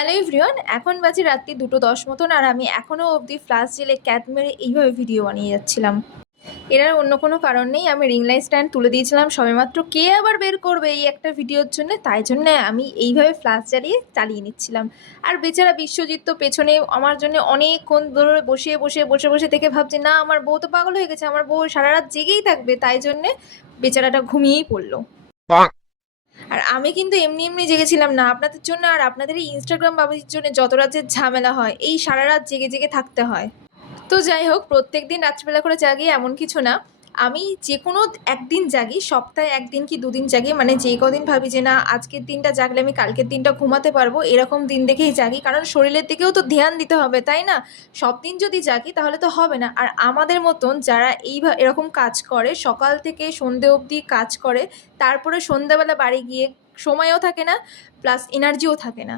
Hello everyone, এখন বাজে রাত্রি 2:10 মতন, আর আমি এখনও অবধি ফ্লাশ জেলে ক্যাপ মেরে এইভাবে ভিডিও বানিয়ে যাচ্ছিলাম। এর আর অন্য কোনো কারণ নেই, আমি রিং লাইট স্ট্যান্ড তুলে দিয়েছিলাম সবেমাত্র। কে আবার বের করবে এই একটা ভিডিওর জন্য, তাই জন্যে আমি এইভাবে ফ্লাশ চালিয়ে নিচ্ছিলাম। আর বেচারা বিশ্বজিৎ তো পেছনে আমার জন্য অনেকক্ষণ ধরে বসে থেকে ভাবছে, না আমার বউ তো পাগল হয়ে গেছে, আমার বউ সারা রাত জেগেই থাকবে, তাই জন্যে বেচারাটা ঘুমিয়েই পড়লো। আর আমি কিন্তু এমনি এমনি জেগেছিলাম না, আপনাদের জন্য আর আপনাদের এই ইনস্টাগ্রাম বাবুজির জন্য যত রাতের ঝামেলা হয়, এই সারা রাত জেগে জেগে থাকতে হয়। তো যাই হোক, প্রত্যেক দিন রাত্রিবেলা করে জাগি এমন কিছু না। আমি যে কোনো একদিন জাগি, সপ্তাহে একদিন কি দুদিন জাগি, মানে যে কদিন ভাবি যে না আজকের দিনটা জাগলে আমি কালকের দিনটা ঘুমাতে পারবো, এরকম দিন দেখেই জাগি। কারণ শরীরের দিকেও তো ধ্যান দিতে হবে, তাই না? সব দিন যদি জাগি তাহলে তো হবে না। আর আমাদের মতন যারা এরকম কাজ করে, সকাল থেকে সন্ধে অবধি কাজ করে, তারপরে সন্ধ্যাবেলা বাড়ি গিয়ে সময়ও থাকে না, প্লাস এনার্জিও থাকে না।